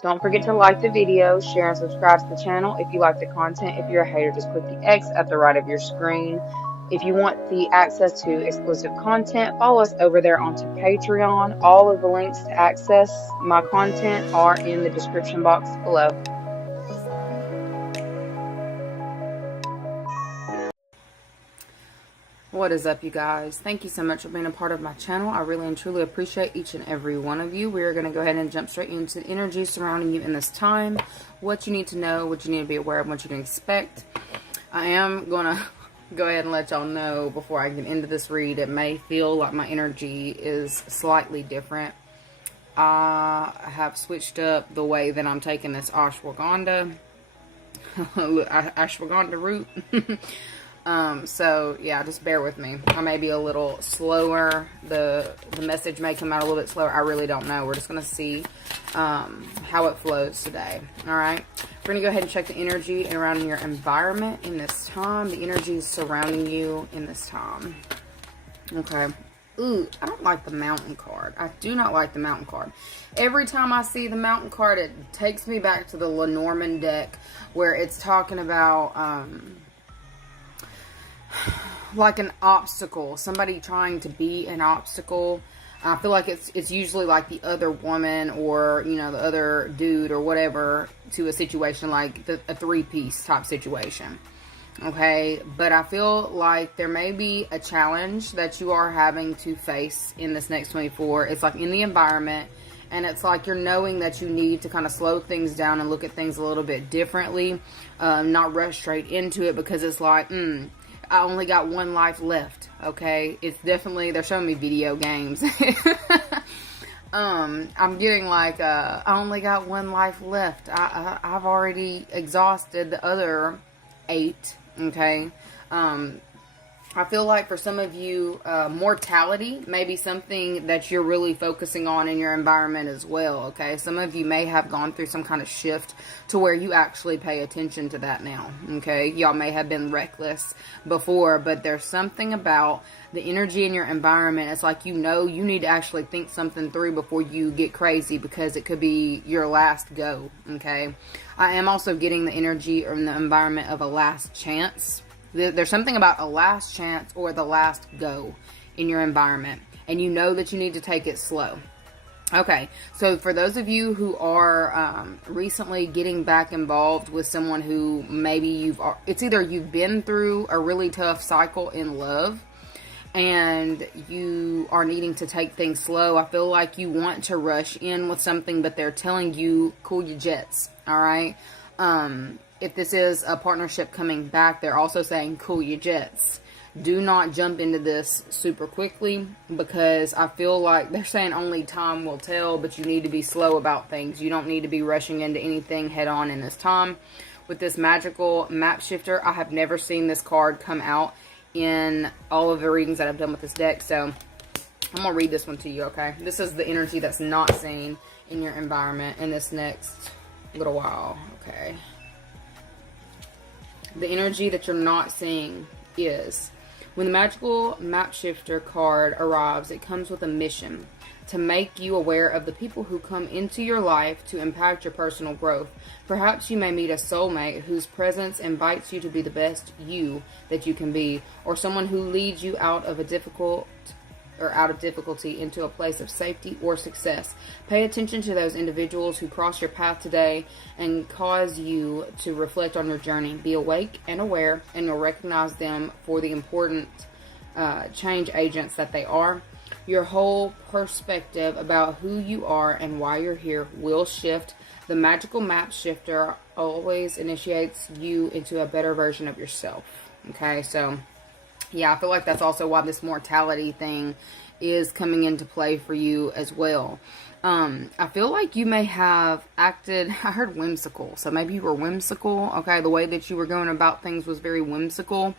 Don't forget to like the video, share and subscribe to the channel if you like the content. If you're a hater, just click the X at the right of your screen. If you want the access to exclusive content, follow us over there onto Patreon. All of the links to access my content are in the description box below. What is up, you guys? Thank you so much for being a part of my channel. I really and truly appreciate each and every one of you. We are going to go ahead and jump straight into the energy surrounding you in this time. What you need to know, what you need to be aware of, what you can expect. I am going to go ahead and let y'all know before I get into this read. It may feel like my energy is slightly different. I have switched up the way that I'm taking this ashwagandha. Ashwagandha root. So yeah, just bear with me. I may be a little slower. The message may come out a little bit slower. I really don't know. We're just going to see how it flows today. All right. We're going to go ahead and check the energy around your environment in this time. The energy is surrounding you in this time. Okay. Ooh, I don't like the mountain card. I do not like the mountain card. Every time I see the mountain card, it takes me back to the Lenormand deck where it's talking about like an obstacle, somebody trying to be an obstacle. I feel like it's usually like the other woman or, you know, the other dude or whatever to a situation like a three-piece type situation. Okay, but I feel like there may be a challenge that you are having to face in this next 24. It's like in the environment, and it's like you're knowing that you need to kind of slow things down and look at things a little bit differently, not rush straight into it, because it's like, I only got one life left, okay? It's definitely, they're showing me video games. I'm getting like, I only got one life left. I've already exhausted the other 8, okay? I feel like for some of you, mortality may be something that you're really focusing on in your environment as well, okay? Some of you may have gone through some kind of shift to where you actually pay attention to that now, okay? Y'all may have been reckless before, but there's something about the energy in your environment. It's like, you know, you need to actually think something through before you get crazy, because it could be your last go, okay? I am also getting the energy in the environment of a last chance. There's something about a last chance or the last go in your environment, and you know that you need to take it slow. Okay, so for those of you who are recently getting back involved with someone who maybe it's either you've been through a really tough cycle in love and you are needing to take things slow. I feel like you want to rush in with something, but they're telling you, cool your jets, all right? If this is a partnership coming back, they're also saying, cool your jets. Do not jump into this super quickly, because I feel like they're saying only time will tell, but you need to be slow about things. You don't need to be rushing into anything head on in this time. With this magical map shifter, I have never seen this card come out in all of the readings that I've done with this deck, so I'm going to read this one to you, okay? This is the energy that's not seen in your environment in this next little while, okay? The energy that you're not seeing is, when the magical map shifter card arrives, it comes with a mission to make you aware of the people who come into your life to impact your personal growth. Perhaps you may meet a soulmate whose presence invites you to be the best you that you can be, or someone who leads you out of difficulty into a place of safety or success. Pay attention to those individuals who cross your path today and cause you to reflect on your journey. Be awake and aware, and you'll recognize them for the important change agents that they are. Your whole perspective about who you are and why you're here will shift. The magical map shifter always initiates you into a better version of yourself. Okay, so yeah, I feel like that's also why this mortality thing is coming into play for you as well. I feel like you may have acted, I heard whimsical, so maybe you were whimsical, okay? The way that you were going about things was very whimsical,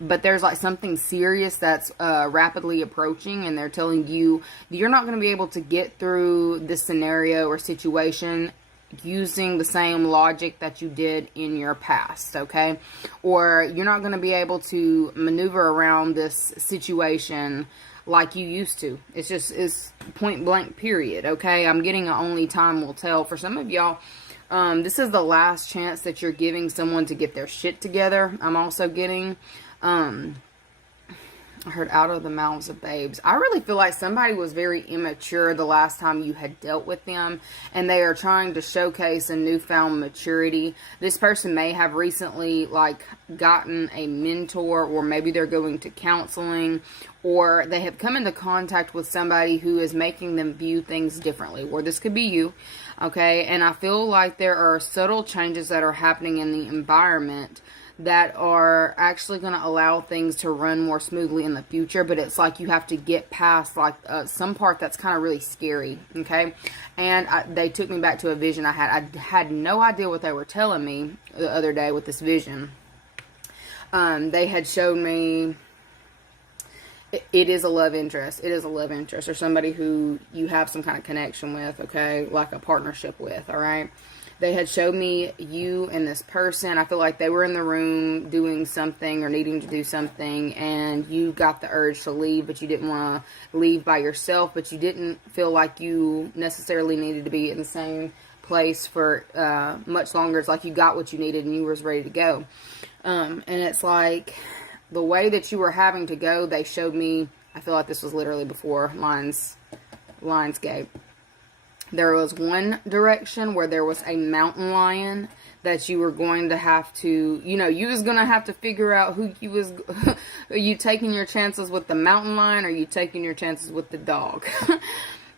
but there's like something serious that's rapidly approaching, and they're telling you you're not going to be able to get through this scenario or situation using the same logic that you did in your past, okay? Or you're not going to be able to maneuver around this situation like you used to. It's point blank period, okay? I'm getting a only time will tell. For some of y'all, this is the last chance that you're giving someone to get their shit together. I'm also getting, I heard out of the mouths of babes. I really feel like somebody was very immature the last time you had dealt with them, and they are trying to showcase a newfound maturity. This person may have recently, like, gotten a mentor, or maybe they're going to counseling, or they have come into contact with somebody who is making them view things differently, or this could be you, okay? And I feel like there are subtle changes that are happening in the environment that are actually going to allow things to run more smoothly in the future, but it's like you have to get past like some part that's kind of really scary, okay? And they took me back to a vision I had. I had no idea what they were telling me the other day with this vision. They had showed me it is a love interest. It is a love interest, or somebody who you have some kind of connection with, okay? Like a partnership with, all right? They had showed me you and this person. I feel like they were in the room doing something or needing to do something, and you got the urge to leave, but you didn't want to leave by yourself, but you didn't feel like you necessarily needed to be in the same place for much longer. It's like you got what you needed and you was ready to go. And it's like the way that you were having to go, they showed me, I feel like this was literally before Lionsgate. There was one direction where there was a mountain lion that you were going to have to, you know, you was going to have to figure out who you was, are you taking your chances with the mountain lion, or are you taking your chances with the dog?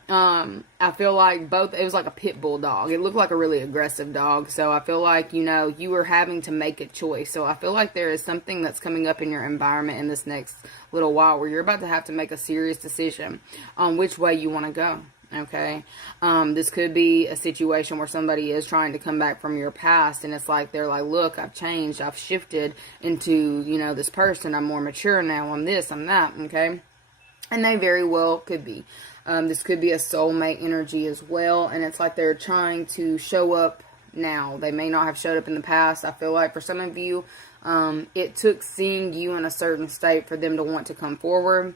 I feel like both, it was like a pit bull dog. It looked like a really aggressive dog. So I feel like, you know, you were having to make a choice. So I feel like there is something that's coming up in your environment in this next little while where you're about to have to make a serious decision on which way you want to go. Okay, this could be a situation where somebody is trying to come back from your past, and it's like they're like, look, I've changed, I've shifted into, you know, this person, I'm more mature now, I'm this, I'm that, okay? And they very well could be. This could be a soulmate energy as well, and it's like they're trying to show up now. They may not have showed up in the past. I feel like for some of you, it took seeing you in a certain state for them to want to come forward.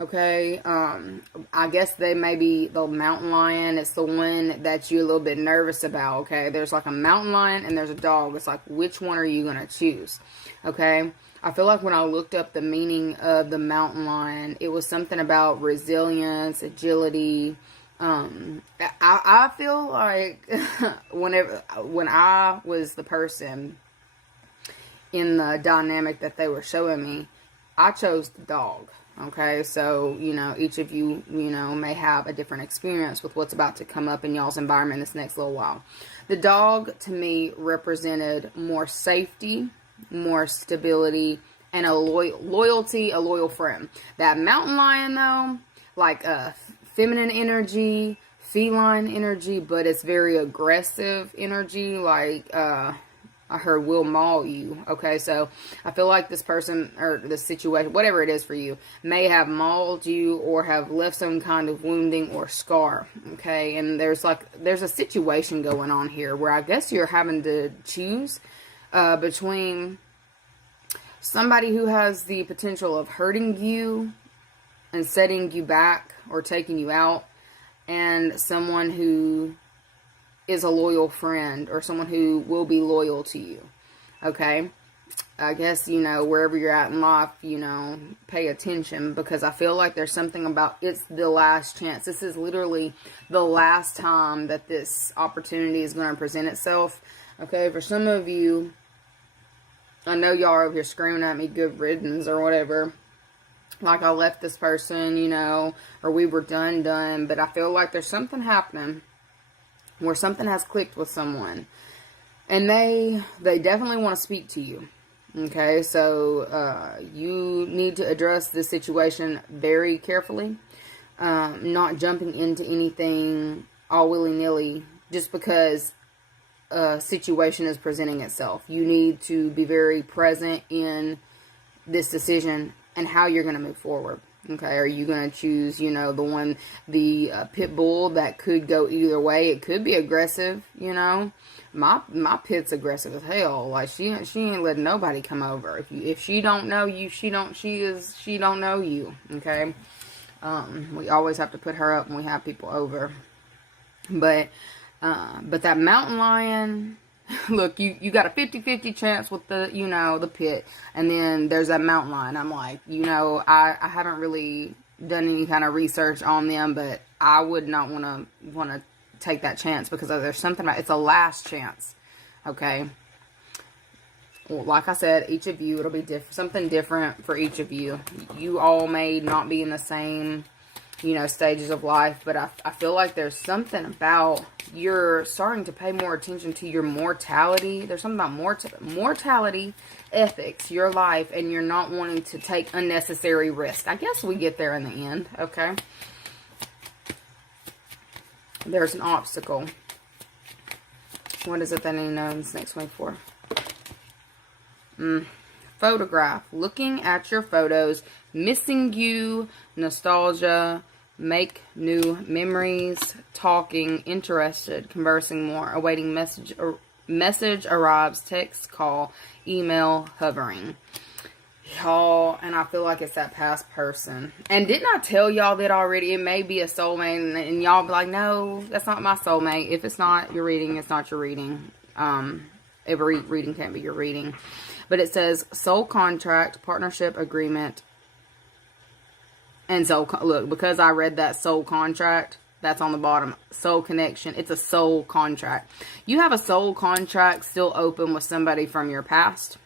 Okay, I guess they may be the mountain lion. It's the one that you're a little bit nervous about, okay? There's like a mountain lion and there's a dog. It's like, which one are you going to choose, okay? I feel like when I looked up the meaning of the mountain lion, it was something about resilience, agility. I feel like when I was the person in the dynamic that they were showing me, I chose the dog. Okay, so, you know, each of you, you know, may have a different experience with what's about to come up in y'all's environment this next little while. The dog, to me, represented more safety, more stability, and a loyalty, a loyal friend. That mountain lion, though, like a feminine energy, feline energy, but it's very aggressive energy, like, I heard will maul you. Okay, so I feel like this person or the situation, whatever it is for you, may have mauled you or have left some kind of wounding or scar. Okay, and there's a situation going on here where I guess you're having to choose between somebody who has the potential of hurting you and setting you back or taking you out, and someone who is a loyal friend or someone who will be loyal to you. Okay, I guess, you know, wherever you're at in life, you know, pay attention, because I feel like there's something about, it's the last chance. This is literally the last time that this opportunity is going to present itself. Okay, for some of you, I know y'all are over here screaming at me good riddance or whatever, like I left this person, you know, or we were done, but I feel like there's something happening where something has clicked with someone, and they definitely want to speak to you. Okay, so you need to address this situation very carefully, not jumping into anything all willy-nilly just because a situation is presenting itself. You need to be very present in this decision and how you're going to move forward. Okay, are you going to choose, you know, the pit bull that could go either way? It could be aggressive, you know. My pit's aggressive as hell. Like, she ain't letting nobody come over. If she don't know you, she don't know you. Okay. We always have to put her up when we have people over. But that mountain lion, look, you got a 50-50 chance with the, the pit. And then there's that mountain lion. I'm like, I haven't really done any kind of research on them, but I would not want to take that chance, because there's something about, it's a last chance. Okay. Well, like I said, each of you, it'll be something different for each of you. You all may not be in the same, stages of life, but I feel like there's something about, you're starting to pay more attention to your mortality. There's something about mortality, ethics, your life, and you're not wanting to take unnecessary risk. I guess we get there in the end, okay? There's an obstacle. What is it that I know in this next 24? Photograph. Looking at your photos. Missing you. Nostalgia. Make new memories. Talking. Interested. Conversing more. Awaiting message arrives. Text. Call. Email. Hovering. Y'all, and I feel like it's that past person. And didn't I tell y'all that already? It may be a soulmate, and y'all be like, no, that's not my soulmate. If it's not your reading, it's not your reading. Every reading can't be your reading. But it says soul contract, partnership agreement, and soul. Look, because I read that soul contract, that's on the bottom. Soul connection. It's a soul contract. You have a soul contract still open with somebody from your past.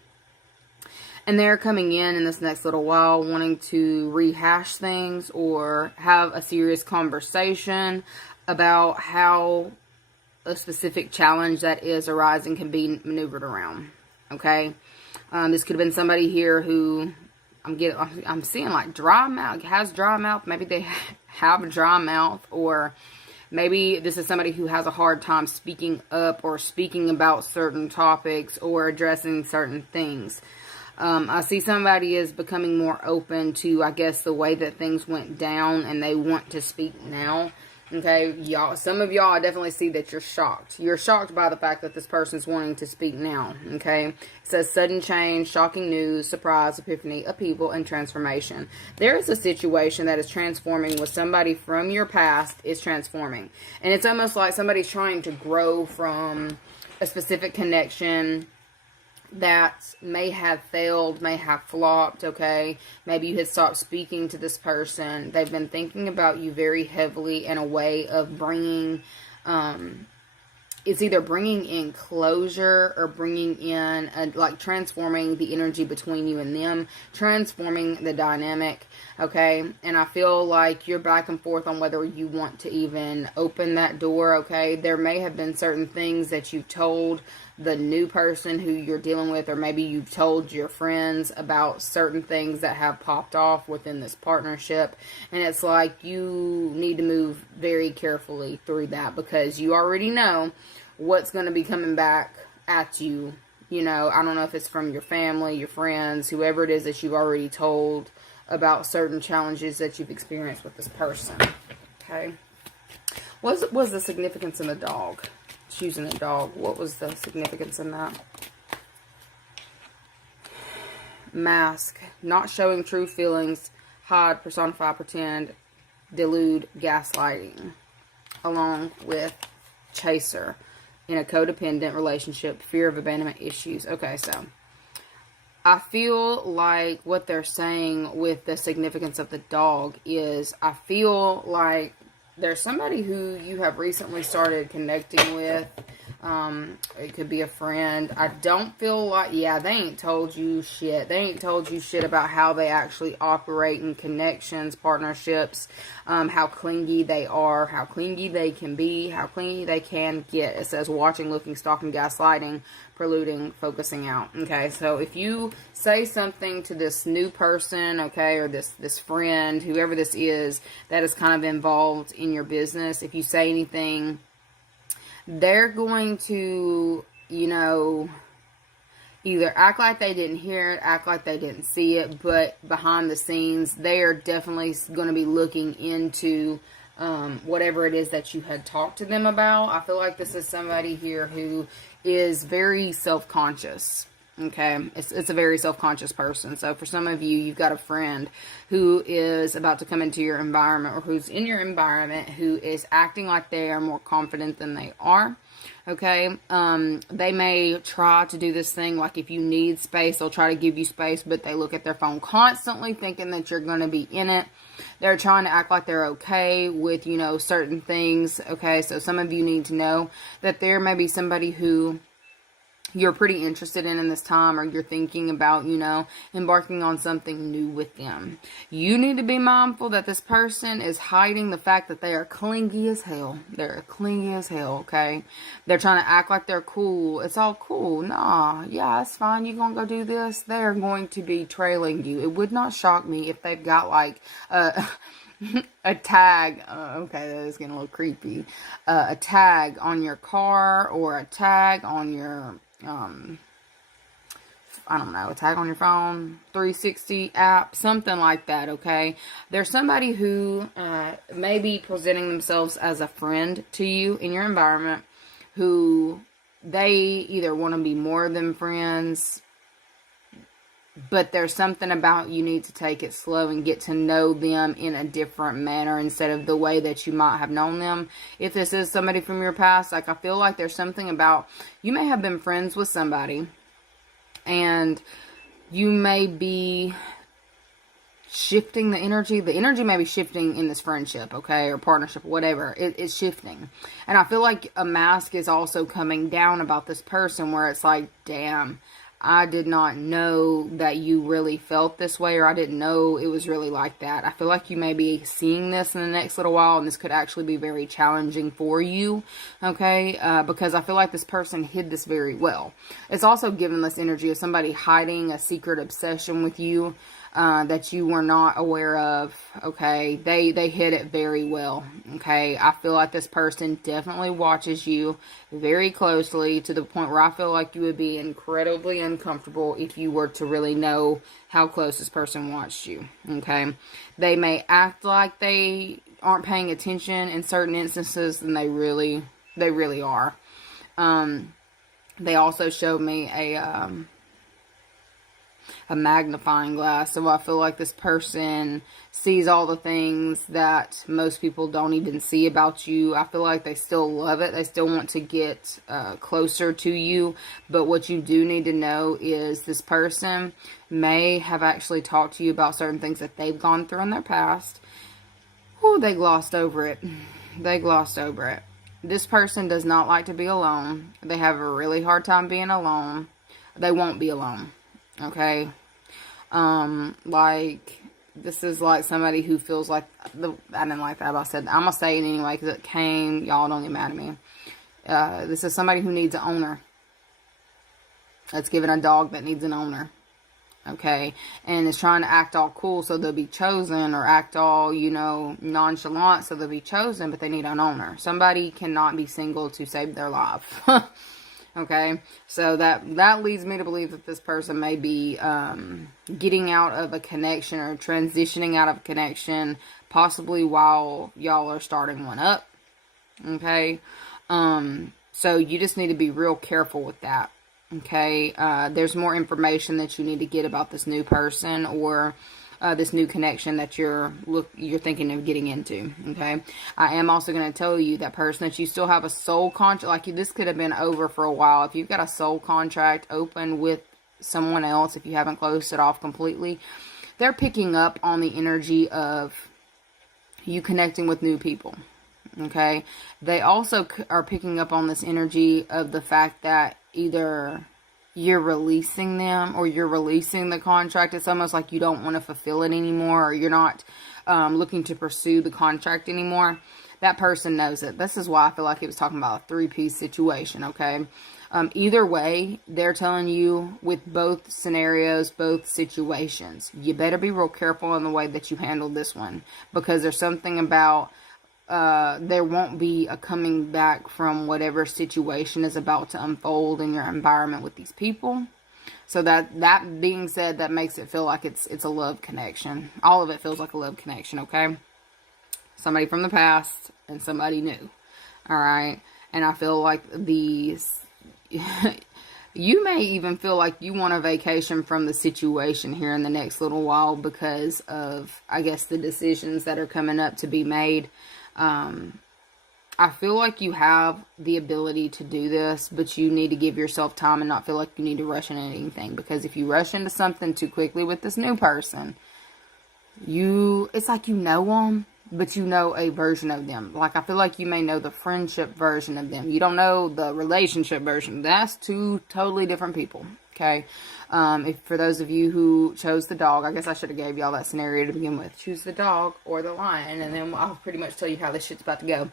And they're coming in this next little while wanting to rehash things or have a serious conversation about how a specific challenge that is arising can be maneuvered around. Okay? This could have been somebody here who I'm seeing like dry mouth, has dry mouth. Maybe they have a dry mouth, or maybe this is somebody who has a hard time speaking up or speaking about certain topics or addressing certain things. I see somebody is becoming more open to, I guess, the way that things went down, and they want to speak now. Okay, y'all, some of y'all, I definitely see that you're shocked. You're shocked by the fact that this person's wanting to speak now. Okay, it says sudden change, shocking news, surprise, epiphany, upheaval, and transformation. There is a situation that is transforming with somebody from your past is transforming. And it's almost like somebody's trying to grow from a specific connection that may have failed, may have flopped, okay? Maybe you had stopped speaking to this person. They've been thinking about you very heavily in a way of bringing, it's either bringing in closure or bringing in, like transforming the energy between you and them, transforming the dynamic, okay? And I feel like you're back and forth on whether you want to even open that door, okay? There may have been certain things that you've told the new person who you're dealing with, or maybe you've told your friends about certain things that have popped off within this partnership, and it's like you need to move very carefully through that, because you already know what's going to be coming back at you. I don't know if it's from your family, your friends, whoever it is that you've already told about certain challenges that you've experienced with this person. Okay, what was the significance in the dog? Choosing a dog. What was the significance in that? Mask. Not showing true feelings. Hide, personify, pretend, delude, gaslighting. Along with chaser. In a codependent relationship. Fear of abandonment issues. Okay, so I feel like what they're saying with the significance of the dog is, I feel like there's somebody who you have recently started connecting with. It could be a friend. I don't feel like, they ain't told you shit. They ain't told you shit about how they actually operate in connections, partnerships, how clingy they are, how clingy they can be, how clingy they can get. It says watching, looking, stalking, gaslighting, preluding, focusing out. Okay, so if you say something to this new person, okay, or this friend, whoever this is, that is kind of involved in your business, if you say anything, they're going to, either act like they didn't hear it, act like they didn't see it, but behind the scenes, they are definitely going to be looking into whatever it is that you had talked to them about. I feel like this is somebody here who is very self-conscious, Okay, it's a very self-conscious person. So for some of you, you've got a friend who is about to come into your environment, or who's in your environment, who is acting like they are more confident than they are. Okay, they may try to do this thing, like if you need space, they'll try to give you space, but they look at their phone constantly thinking that you're going to be in it. They're trying to act like they're okay with, you know, certain things. Okay, so some of you need to know that there may be somebody who you're pretty interested in this time, or you're thinking about, you know, embarking on something new with them. You need to be mindful that this person is hiding the fact that they are clingy as hell. They're clingy as hell, okay? They're trying to act like they're cool. It's all cool. Nah, yeah, it's fine. You're going to go do this. They're going to be trailing you. It would not shock me if they've got like a tag. Okay, that is getting a little creepy. A tag on your car, or a tag on your I don't know, a tag on your phone, 360 app, something like that, okay? There's somebody who may be presenting themselves as a friend to you in your environment, who they either want to be more than friends, but there's something about you need to take it slow and get to know them in a different manner instead of the way that you might have known them. If this is somebody from your past, like I feel like there's something about, you may have been friends with somebody and you may be shifting the energy. The energy may be shifting in this friendship, okay, or partnership, whatever. It's shifting. And I feel like a mask is also coming down about this person, where it's like, damn, I did not know that you really felt this way, or I didn't know it was really like that. I feel like you may be seeing this in the next little while, and this could actually be very challenging for you, okay, because I feel like this person hid this very well. It's also given this energy of somebody hiding a secret obsession with you that you were not aware of, okay? They hid it very well, okay? I feel like this person definitely watches you very closely, to the point where I feel like you would be incredibly uncomfortable if you were to really know how close this person watched you, okay? They may act like they aren't paying attention in certain instances, and they really are. They also showed me a magnifying glass. So I feel like this person sees all the things that most people don't even see about you. I feel like they still love it. They still want to get closer to you. But what you do need to know is this person may have actually talked to you about certain things that they've gone through in their past. Oh, they glossed over it. They glossed over it. This person does not like to be alone. They have a really hard time being alone. They won't be alone. Okay, like, this is like somebody who feels like, I didn't like that, but I said, I'm gonna say it anyway, because it came, y'all don't get mad at me. This is somebody who needs an owner. That's given a dog that needs an owner. Okay, and is trying to act all cool so they'll be chosen, or act all, you know, nonchalant so they'll be chosen, but they need an owner. Somebody cannot be single to save their life. Okay, so that leads me to believe that this person may be getting out of a connection, or transitioning out of a connection, possibly while y'all are starting one up. Okay, so you just need to be real careful with that. Okay, there's more information that you need to get about this new person, or this new connection that you're thinking of getting into. Okay, I am also going to tell you that person that you still have a soul contract, like this could have been over for a while. If you've got a soul contract open with someone else, if you haven't closed it off completely, they're picking up on the energy of you connecting with new people. Okay, they also are picking up on this energy of the fact that either you're releasing them, or you're releasing the contract. It's almost like you don't want to fulfill it anymore, or you're not looking to pursue the contract anymore. That person knows it. This is why I feel like it was talking about a three-piece situation, okay? Either way, they're telling you with both scenarios, both situations, you better be real careful in the way that you handle this one, because there's something about there won't be a coming back from whatever situation is about to unfold in your environment with these people. So that being said, that makes it feel like it's a love connection. All of it feels like a love connection, okay? Somebody from the past and somebody new. All right? And I feel like these You may even feel like you want a vacation from the situation here in the next little while because of, I guess, the decisions that are coming up to be made. I feel like you have the ability to do this, but you need to give yourself time and not feel like you need to rush into anything. Because if you rush into something too quickly with this new person, it's like you know them, but you know a version of them. Like, I feel like you may know the friendship version of them. You don't know the relationship version. That's two totally different people, okay? For those of you who chose the dog, I guess I should have gave y'all that scenario to begin with. Choose the dog or the lion, and then I'll pretty much tell you how this shit's about to go.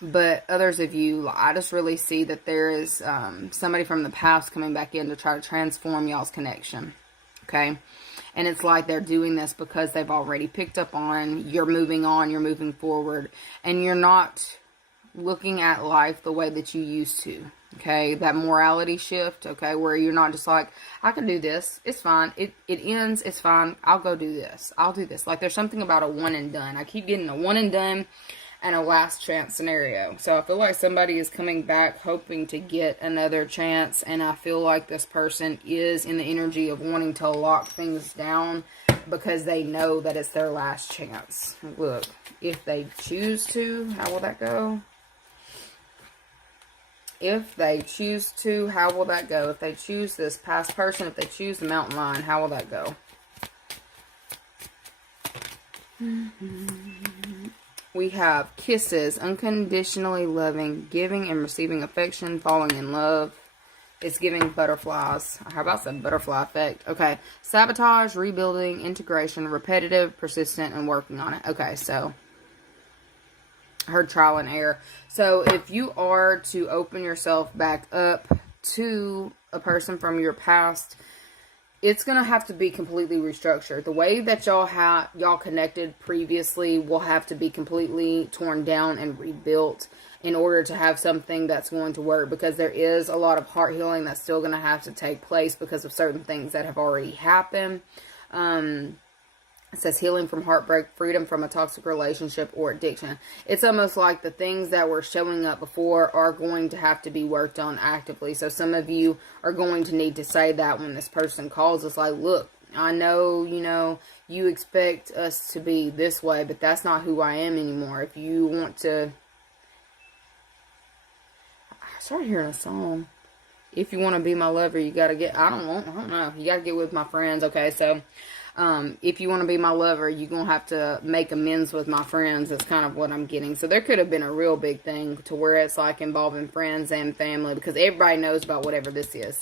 But others of you, I just really see that there is somebody from the past coming back in to try to transform y'all's connection, okay? And it's like they're doing this because they've already picked up on, you're moving forward, and you're not looking at life the way that you used to, okay? That morality shift, okay, where you're not just like, I can do this, it's fine, it ends, it's fine, I'll go do this, I'll do this. Like, there's something about a one and done. I keep getting a one and done and a last chance scenario. So I feel like somebody is coming back hoping to get another chance, and I feel like this person is in the energy of wanting to lock things down because they know that it's their last chance. Look, if they choose to, how will that go? If they choose to, how will that go? If they choose this past person, if they choose the mountain lion, how will that go? We have kisses, unconditionally loving, giving and receiving affection, falling in love. It's giving butterflies. How about some butterfly effect? Okay. Sabotage, rebuilding, integration, repetitive, persistent, and working on it. Okay, so I heard trial and error. So if you are to open yourself back up to a person from your past, it's going to have to be completely restructured. The way that y'all connected previously will have to be completely torn down and rebuilt in order to have something that's going to work, because there is a lot of heart healing that's still going to have to take place because of certain things that have already happened. It says healing from heartbreak, freedom from a toxic relationship or addiction. It's almost like the things that were showing up before are going to have to be worked on actively. So some of you are going to need to say that when this person calls us, like, look, I know, you expect us to be this way, but that's not who I am anymore. If you want to... I started hearing a song. If you want to be my lover, you got to get... I don't know. You got to get with my friends. Okay, so... if you want to be my lover, you're going to have to make amends with my friends. That's kind of what I'm getting. So there could have been a real big thing to where it's like involving friends and family, because everybody knows about whatever this is.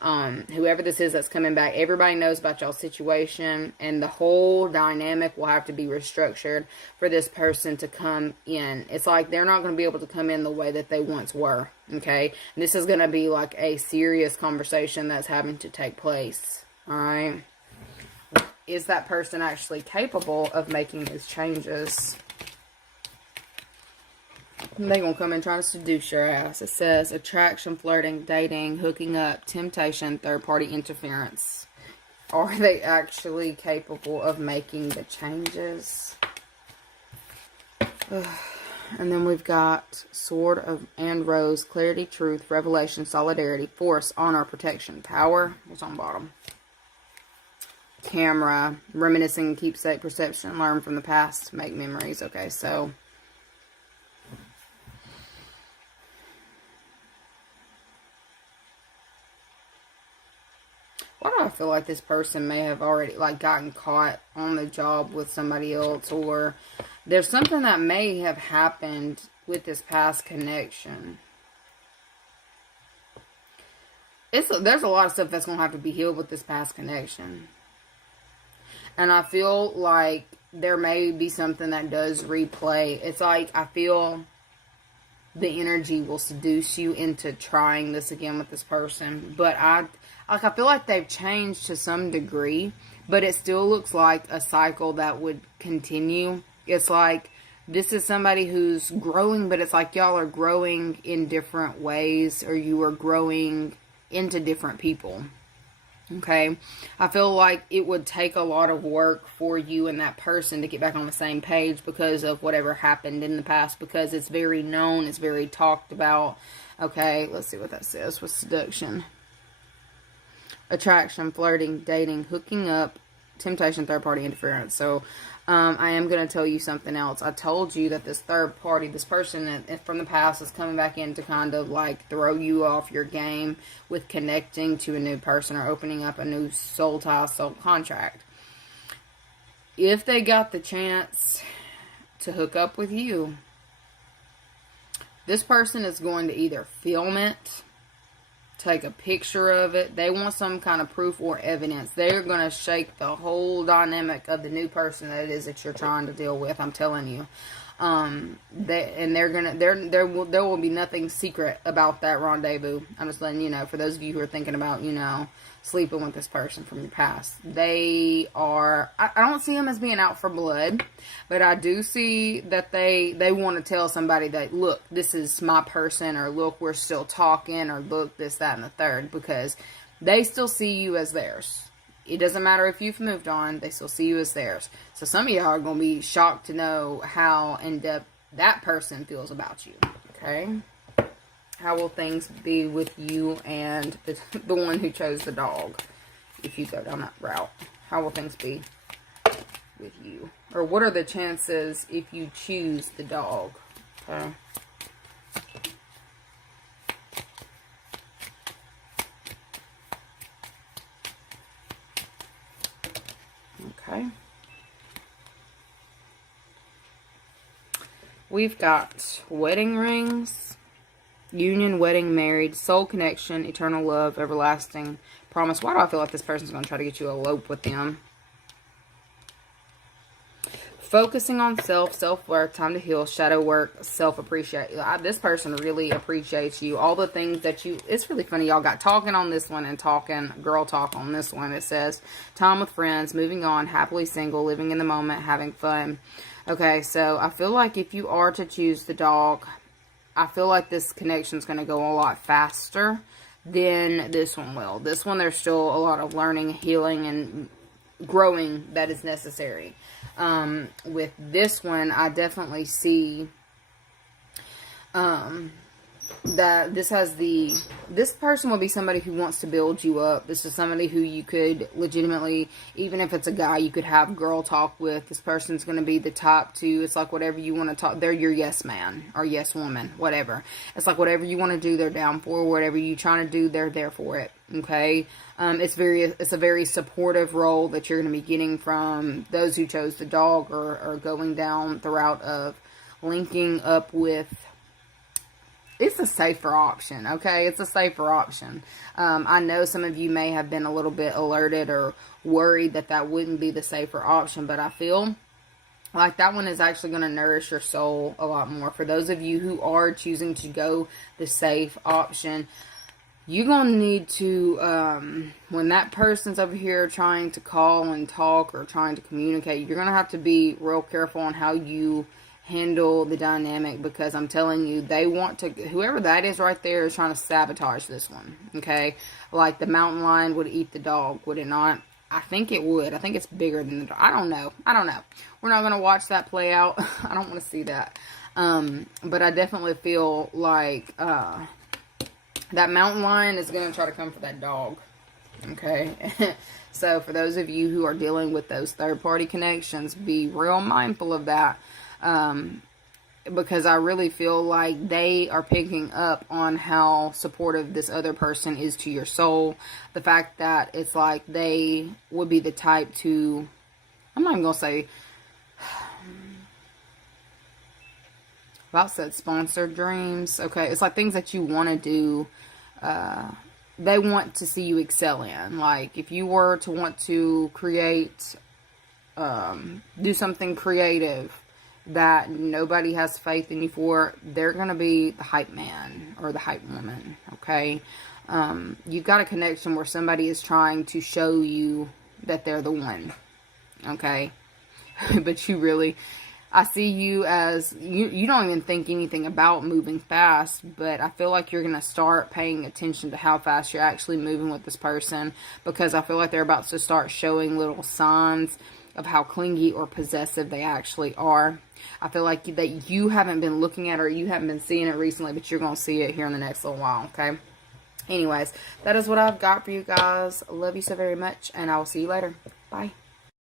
Whoever this is that's coming back, everybody knows about y'all's situation, and the whole dynamic will have to be restructured for this person to come in. It's like they're not going to be able to come in the way that they once were, okay? And this is going to be like a serious conversation that's having to take place, all right? Is that person actually capable of making these changes? They're going to come and try to seduce your ass. It says attraction, flirting, dating, hooking up, temptation, third-party interference. Are they actually capable of making the changes? And then we've got sword and rose, clarity, truth, revelation, solidarity, force, honor, protection, power. What's on bottom? Camera, reminiscing, keepsake, perception, learn from the past, make memories. Okay, so why do I feel like this person may have already gotten caught on the job with somebody else, or there's something that may have happened with this past connection. There's a lot of stuff that's going to have to be healed with this past connection. And I feel like there may be something that does replay. It's like I feel the energy will seduce you into trying this again with this person. But I feel like they've changed to some degree, but it still looks like a cycle that would continue. It's like this is somebody who's growing, but it's like y'all are growing in different ways, or you are growing into different people. Okay, I feel like it would take a lot of work for you and that person to get back on the same page because of whatever happened in the past, because it's very known, it's very talked about. Okay, let's see what that says with seduction. Attraction, flirting, dating, hooking up, temptation, third party interference. So I am going to tell you something else. I told you that this third party, this person from the past, is coming back in to kind of like throw you off your game with connecting to a new person or opening up a new soul tie, soul contract. If they got the chance to hook up with you, this person is going to either film it, take a picture of it. They want some kind of proof or evidence. They're going to shake the whole dynamic of the new person that it is that you're trying to deal with. I'm telling you. There will be nothing secret about that rendezvous. I'm just letting you know, for those of you who are thinking about, sleeping with this person from your past. They are, I don't see them as being out for blood, but I do see that they want to tell somebody that, look, this is my person, or look, we're still talking, or look, this, that, and the third, because they still see you as theirs. It doesn't matter if you've moved on, they still see you as theirs. So some of y'all are going to be shocked to know how in-depth that person feels about you. Okay? How will things be with you and the one who chose the dog, if you go down that route? How will things be with you? Or what are the chances if you choose the dog? Okay. Okay. We've got wedding rings, union, wedding, married, soul connection, eternal love, everlasting promise. Why do I feel like this person's going to try to get you to elope with them? Focusing on self, self-worth, time to heal, shadow work, self-appreciate. This person really appreciates you. All the things that you... It's really funny. Y'all got talking on this one and talking, girl talk on this one. It says, time with friends, moving on, happily single, living in the moment, having fun. Okay, so I feel like if you are to choose the dog, I feel like this connection is going to go a lot faster than this one will. This one, there's still a lot of learning, healing, and growing that is necessary. With this one, I definitely see that this person will be somebody who wants to build you up. This is somebody who you could legitimately, even if it's a guy, you could have girl talk with. This person's going to be the type to, it's like whatever you want to talk, they're your yes man or yes woman, whatever. It's like whatever you want to do, they're down for. Whatever you're trying to do, they're there for it. Okay. It's a very supportive role that you're going to be getting from those who chose the dog, or going down the route of linking up with. It's a safer option, okay? It's a safer option. I know some of you may have been a little bit alerted or worried that wouldn't be the safer option, but I feel like that one is actually going to nourish your soul a lot more. For those of you who are choosing to go the safe option, you're going to need to, when that person's over here trying to call and talk or trying to communicate, you're going to have to be real careful on how you handle the dynamic, because I'm telling you, they want to, whoever that is right there is trying to sabotage this one, okay? Like the mountain lion would eat the dog, would it not? I think it would. I think it's bigger than the dog. I don't know. We're not going to watch that play out. I don't want to see that. But I definitely feel like that mountain lion is going to try to come for that dog, okay? So for those of you who are dealing with those third-party connections, be real mindful of that. Because I really feel like they are picking up on how supportive this other person is to your soul. The fact that it's like they would be the type to, I'm not even going to say, about said sponsored dreams. Okay, it's like things that you want to do, they want to see you excel in. Like if you were to want to create, do something creative that nobody has faith in you for, they're going to be the hype man or the hype woman, okay? You've got a connection where somebody is trying to show you that they're the one, okay? But you really, I see you as, you don't even think anything about moving fast, but I feel like you're going to start paying attention to how fast you're actually moving with this person, because I feel like they're about to start showing little signs of how clingy or possessive they actually are. I feel like that you haven't been looking at, or you haven't been seeing it recently, but you're going to see it here in the next little while, okay? Anyways, that is what I've got for you guys. Love you so very much, and I will see you later. Bye.